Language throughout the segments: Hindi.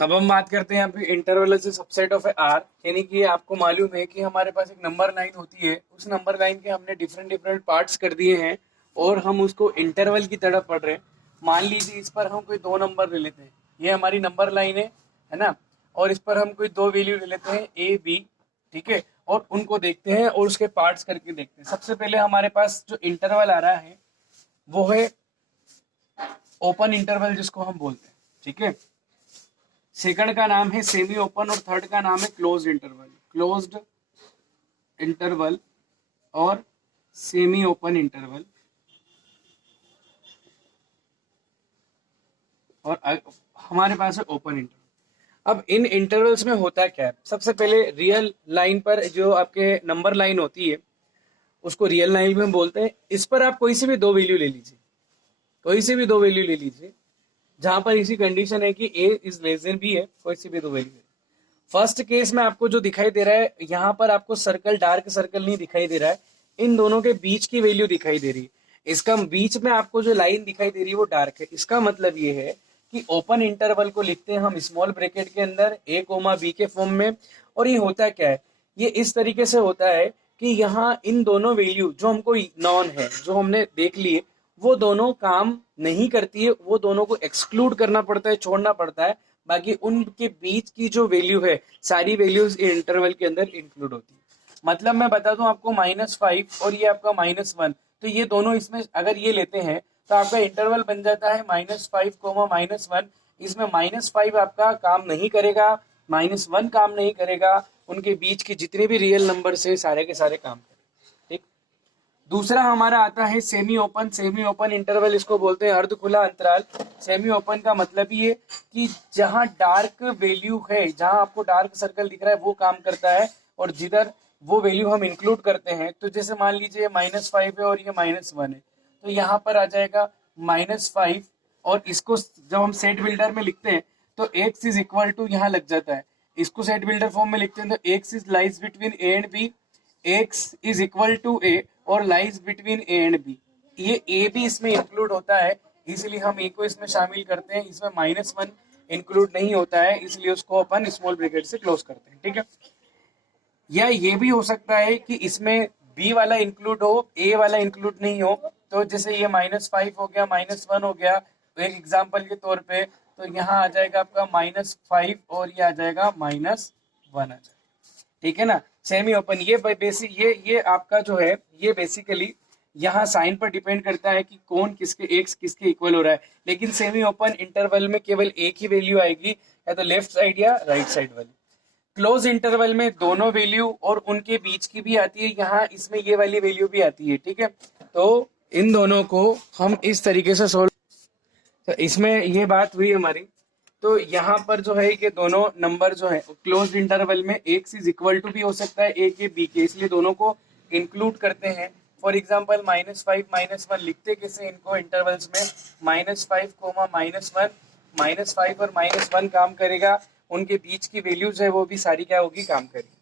अब हम बात करते हैं यहाँ पे interval is subset of A R, यानी कि आपको मालूम है कि हमारे पास एक नंबर लाइन होती है, उस नंबर लाइन के हमने डिफरेंट डिफरेंट पार्ट्स कर दिए हैं और हम उसको इंटरवल की तरह पढ़ रहे हैं। मान लीजिए इस पर हम कोई दो नंबर ले लेते हैं, ये हमारी नंबर लाइन है ना, और इस पर हम कोई दो वैल्यू ले लेते हैं ए बी, ठीक है, और उनको देखते हैं और उसके पार्ट्स करके देखते हैं। सबसे पहले हमारे पास जो इंटरवल आ रहा है वो है ओपन इंटरवल जिसको हम बोलते हैं, ठीक है। सेकंड का नाम है सेमी ओपन और थर्ड का नाम है क्लोज्ड इंटरवल। क्लोज्ड इंटरवल और सेमी ओपन इंटरवल, और हमारे पास है ओपन इंटरवल। अब इन इंटरवल्स में होता क्या है, सबसे पहले रियल लाइन पर जो आपके नंबर लाइन होती है उसको रियल लाइन में बोलते हैं। इस पर आप कोई सी भी दो वैल्यू ले लीजिए, कोई सी भी दो वैल्यू ले लीजिए जहां पर इसी कंडीशन है कि ए इज लेस देन बी है, कोई सी भी दो वैल्यू। फर्स्ट केस में आपको जो दिखाई दे रहा है यहाँ पर आपको सर्कल, डार्क सर्कल नहीं दिखाई दे रहा है, इन दोनों के बीच की वैल्यू दिखाई दे रही है। इसका बीच में आपको जो लाइन दिखाई दे रही है वो डार्क है। इसका मतलब ये है कि ओपन इंटरवल को लिखते हैं हम स्मॉल ब्रैकेट के अंदर ए कोमा बी के फॉर्म में। और ये होता क्या है, ये इस तरीके से होता है कि यहाँ इन दोनों वैल्यू जो हमको नॉन है, जो हमने देख लिए, वो दोनों काम नहीं करती है, वो दोनों को एक्सक्लूड करना पड़ता है, छोड़ना पड़ता है। बाकी उनके बीच की जो वैल्यू है सारी वैल्यूज इंटरवल के अंदर इंक्लूड होती है। मतलब मैं बता दूं आपको -5 और ये आपका -1, तो ये दोनों इसमें अगर ये लेते हैं तो आपका इंटरवल बन जाता है -5, -1। इसमें -5 आपका काम नहीं करेगा, -1 काम नहीं करेगा, उनके बीच के जितने भी रियल नंबर से सारे के सारे काम करेंगे, ठीक। दूसरा हमारा आता है semi open. Semi open interval इसको बोलते हैं, अर्ध खुला अंतराल। सेमी ओपन का मतलब ये कि जहां डार्क वैल्यू है, जहां आपको डार्क सर्कल दिख रहा है वो काम करता है, और जिधर वो वैल्यू हम इंक्लूड करते हैं, तो जैसे मान लीजिए -5 है और ये -1 है, तो यहाँ पर आ जाएगा -5। और इसको जब हम सेट बिल्डर में लिखते हैं तो x इज इक्वल टू यहाँ लग जाता है, इसको सेट बिल्डर फॉर्म में लिखते हैं तो x is lies between A and B, x is equal to a और lies between A and B. ये a भी इसमें इंक्लूड होता है, इसलिए हम a को इसमें शामिल करते हैं। इसमें -1 इंक्लूड नहीं होता है, इसलिए उसको अपन स्मॉल ब्रैकेट से क्लोज करते हैं, ठीक है। या ये भी हो सकता है कि इसमें बी वाला इंक्लूड हो, ए वाला इंक्लूड नहीं हो। तो जैसे ये -5 हो गया, -1 हो गया, तो एक एग्जांपल के तौर पे तो यहाँ आ जाएगा आपका -5 और ये आ जाएगा -1 आ जाएगा, ठीक है ना। सेमी ओपन ये बेसिक ये आपका जो है ये बेसिकली यहाँ साइन पर डिपेंड करता है कि कौन किसके एक्स किसके इक्वल हो रहा है। लेकिन सेमी ओपन इंटरवल में केवल एक ही वैल्यू आएगी, या तो लेफ्ट साइड या राइट साइड वाली। क्लोज इंटरवल में दोनों वैल्यू और उनके बीच की भी आती है, यहाँ इसमें ये वाली वैल्यू भी आती है, ठीक है। तो इन दोनों को हम इस तरीके से सोल्व, तो इसमें ये बात हुई हमारी। तो यहाँ पर जो है कि दोनों नंबर जो है क्लोज्ड इंटरवल में एक्स इज इक्वल टू भी हो सकता है ए के बी के, इसलिए दोनों को इंक्लूड करते हैं। फॉर एग्जांपल -5 -1 लिखते कैसे इनको इंटरवल्स में, -5 -1, -5 और -1 काम करेगा, उनके बीच की वैल्यूज है वो भी सारी क्या होगी, काम करेगी।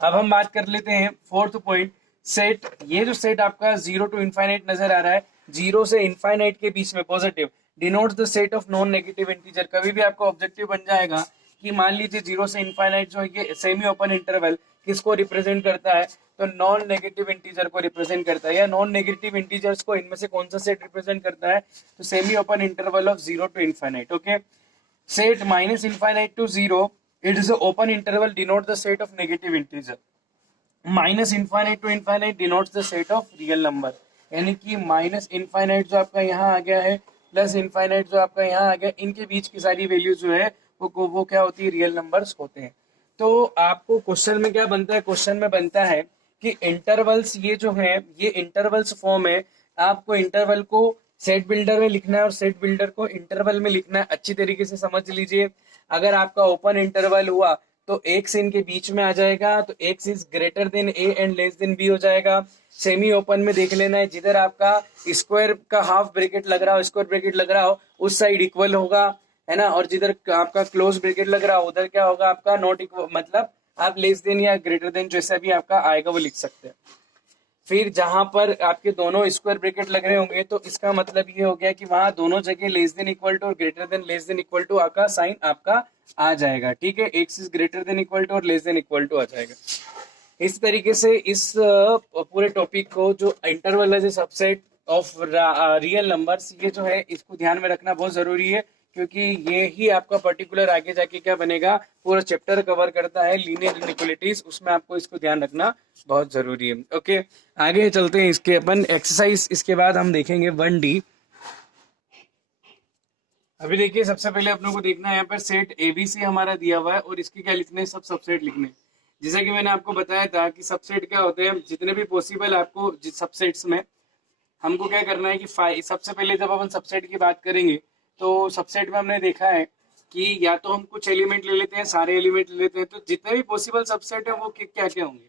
अब हम बात कर लेते हैं फोर्थ पॉइंट, सेट। ये जो सेट आपका 0 to इनफाइनाइट नजर आ रहा है, 0 से इनफाइनाइट के बीच में positive, denotes the set of non negative integer. कभी भी आपका ऑब्जेक्टिव बन जाएगा कि मान लीजिए 0 से इनफाइनाइट जो ये सेमी ओपन इंटरवल किसको रिप्रेजेंट करता है, तो नॉन नेगेटिव इंटीजर को रिप्रेजेंट करता है। या नॉन नेगेटिव इंटीजर्स को इनमें से कौन सा सेट रिप्रेजेंट करता है, तो semi open interval of 0 to infinite, okay. Set -infinite to 0, it is an open interval, denote the set of negative integer. -infinite to infinite denotes the set of real number, यानी कि -infinite जो आपका यहाँ आ गया है प्लस इनफाइनाइट जो आपका यहाँ आ गया, इनके बीच की सारी वैल्यू जो है वो क्या होती है, रियल नंबर्स होते हैं। तो आपको क्वेश्चन में क्या बनता है, क्वेश्चन में बनता है कि इंटरवल्स ये जो है ये इंटरवल्स फॉर्म है, आपको इंटरवल को सेट बिल्डर में लिखना है और सेट बिल्डर को इंटरवल में लिखना है। अच्छी तरीके से समझ लीजिए, अगर आपका ओपन इंटरवल हुआ तो एक्स इनके बीच में आ जाएगा, तो X is greater than A and less than B हो जाएगा। सेमी ओपन में देख लेना है, जिधर आपका स्क्वायर का हाफ ब्रैकेट लग रहा हो, स्क्वायर ब्रैकेट लग रहा हो, उस साइड इक्वल होगा, है ना, और जिधर आपका क्लोज ब्रैकेट लग रहा हो उधर क्या होगा आपका नॉट इक्वल, मतलब आप लेस देन या ग्रेटर देन जैसा भी आपका आएगा वो लिख सकते हैं। फिर जहां पर आपके दोनों स्क्वायर ब्रैकेट लग रहे होंगे तो इसका मतलब ये हो गया कि वहां दोनों जगह लेस देन इक्वल टू और greater than less than equal to का साइन आपका आ जाएगा। ठीक है, X is greater than equal to और लेस देन इक्वल टू आ जाएगा। इस तरीके से इस पूरे टॉपिक को जो इंटरवल है जो सबसेट ऑफ रियल नंबर्स, ये जो है इसको ध्यान में रखना बहुत जरूरी है, क्योंकि ये ही आपका पर्टिकुलर आगे जाके क्या बनेगा, पूरा चैप्टर कवर करता है लीनियर इनइक्वालिटीज, उसमें आपको इसको ध्यान रखना बहुत जरूरी है। ओके, आगे चलते हैं इसके अपन एक्सरसाइज, इसके बाद हम देखेंगे 1D। अभी देखिए सबसे पहले अपनों को देखना है यहाँ पर सेट एबीसी हमारा दिया हुआ है और इसके क्या लिखने हैं, सब सबसेट लिखने हैं। जैसा कि मैंने आपको बताया था कि सबसेट क्या होते हैं, जितने भी पॉसिबल आपको सबसेट्स में हमको क्या करना है कि सबसे पहले जब अपन सबसेट की बात करेंगे तो सबसेट में हमने देखा है कि या तो हम कुछ एलिमेंट ले लेते हैं, सारे एलिमेंट ले लेते हैं, तो जितने भी पॉसिबल सबसेट है वो क्या क्या होंगे।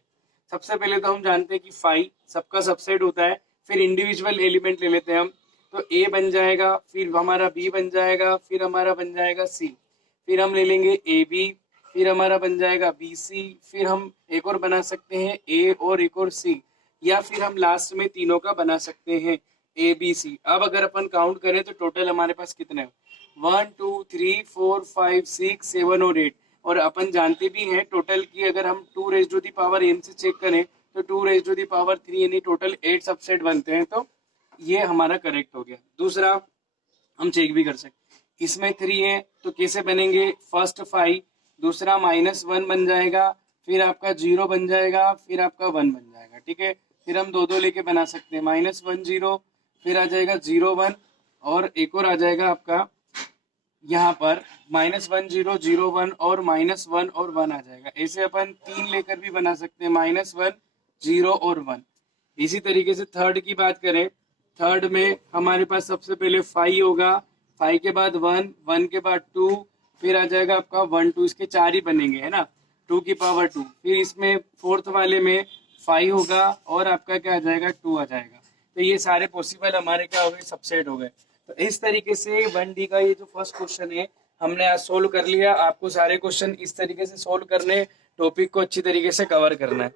सबसे पहले तो हम जानते हैं कि फाइव सबका सबसेट होता है, फिर इंडिविजुअल एलिमेंट ले लेते हैं हम, तो ए बन जाएगा, फिर हमारा बी बन जाएगा, फिर हमारा बन जाएगा सी, फिर हम ले लेंगे ए बी, फिर हमारा बन जाएगा बी सी, फिर हम एक और बना सकते हैं ए और एक और सी, या फिर हम लास्ट में तीनों का बना सकते हैं ए बी सी। अब अगर अपन काउंट करें तो टोटल हमारे पास कितने हैं, 1 2 3 4 5 6 7 और 8। और अपन जानते भी हैं टोटल की, अगर हम 2 raise to the power n से चेक करें तो 2 रेज़ टू दी पावर 3 यानी टोटल 8 सबसेट बनते हैं, तो ये हमारा करेक्ट हो गया। दूसरा हम चेक भी कर सकते, इसमें 3 है तो कैसे बनेंगे, फर्स्ट 5, दूसरा -1 बन जाएगा, फिर आपका 0 बन जाएगा, फिर आपका 1 बन जाएगा। ठीक है, फिर हम दो लेके बना सकते हैं, -1 0, फिर आ जाएगा 0 1, और एक और आ जाएगा आपका यहाँ पर -1 0 0 1 और -1 और 1 आ जाएगा। ऐसे अपन 3 लेकर भी बना सकते हैं, -1 0 और 1। इसी तरीके से थर्ड की बात करें, थर्ड में हमारे पास सबसे पहले 5 होगा, 5 के बाद 1, 1 के बाद 2, फिर आ जाएगा आपका 1 2, इसके 4 ही बनेंगे है ना, 2 की पावर 2। फिर इसमें फोर्थ वाले में 5 होगा और आपका क्या आ जाएगा, 2 आ जाएगा। तो ये सारे पॉसिबल हमारे क्या हो गए, सबसेट हो गए। तो इस तरीके से 1D का ये जो फर्स्ट क्वेश्चन है हमने आज सोल्व कर लिया। आपको सारे क्वेश्चन इस तरीके से सोल्व करने, टॉपिक को अच्छी तरीके से कवर करना है।